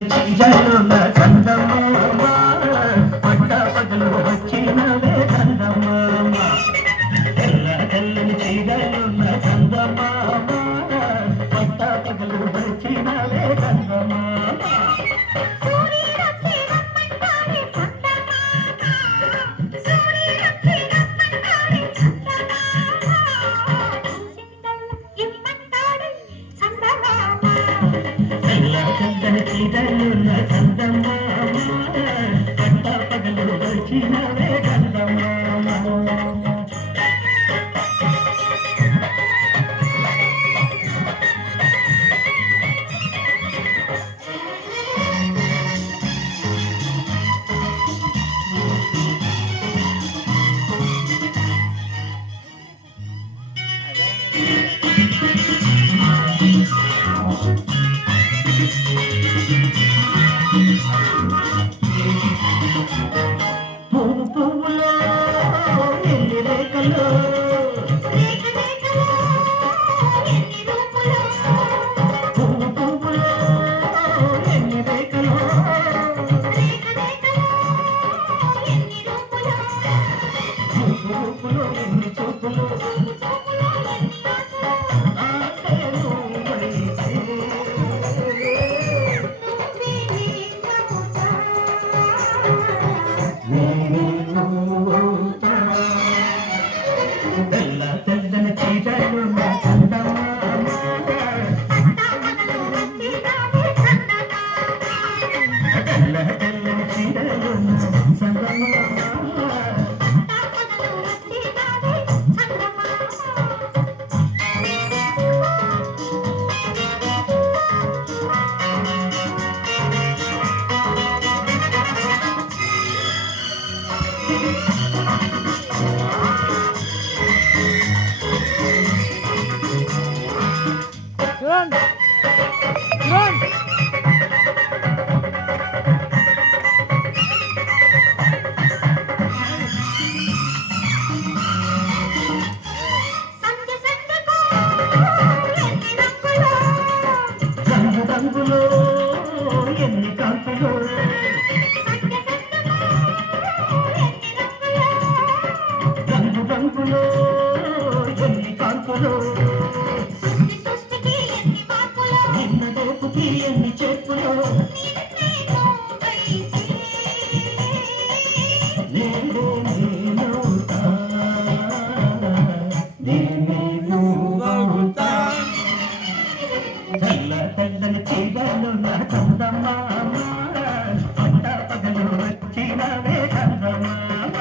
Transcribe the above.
జల్లుల చందమామ పట్ట పగలు వచ్చినవే చందమామ తెల్ల తెల్లని చీరలున్న చందమామ పట్ట పగలు వచ్చినవే చందమామ చీరలున్న చందమామ పట్ట పగలు వచ్చినవే చందమామ తెల్ల తెల్లని చీరలున్న చందమామ తెల్ల తెల్లని చీరలున్న చందమామ Run! Run! రంగు రంగులో ఎన్ని కాంతులు రంగు రంగులో ఎన్ని కాంతులు నిన్న రేపుకి ఎన్ని చెప్పులు నేనవుతా నేనవుతా తెల్ల తెల్లని చీరలున్న చందమామ పట్ట పగలు వచ్చినవే చందమామ